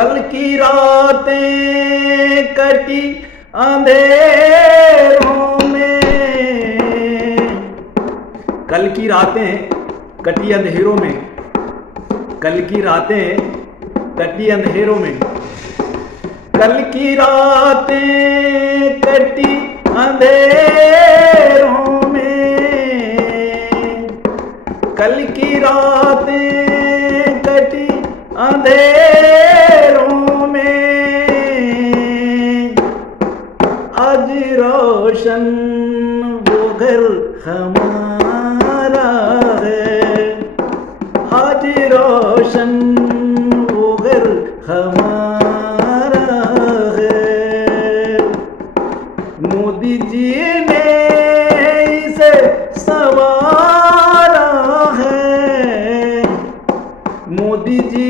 कल की रातें कटी अंधेरों में, कल की रातें कटी अंधेरों में, कल की रातें कटी अंधेरों में, कल की रातें कटी अंधेरों में, कल की रातें कटी अंधेरों में, आज रोशन वो घर हमारा है, आज रोशन वो घर हमारा है। मोदी जी ने इसे संवारा है, मोदी जी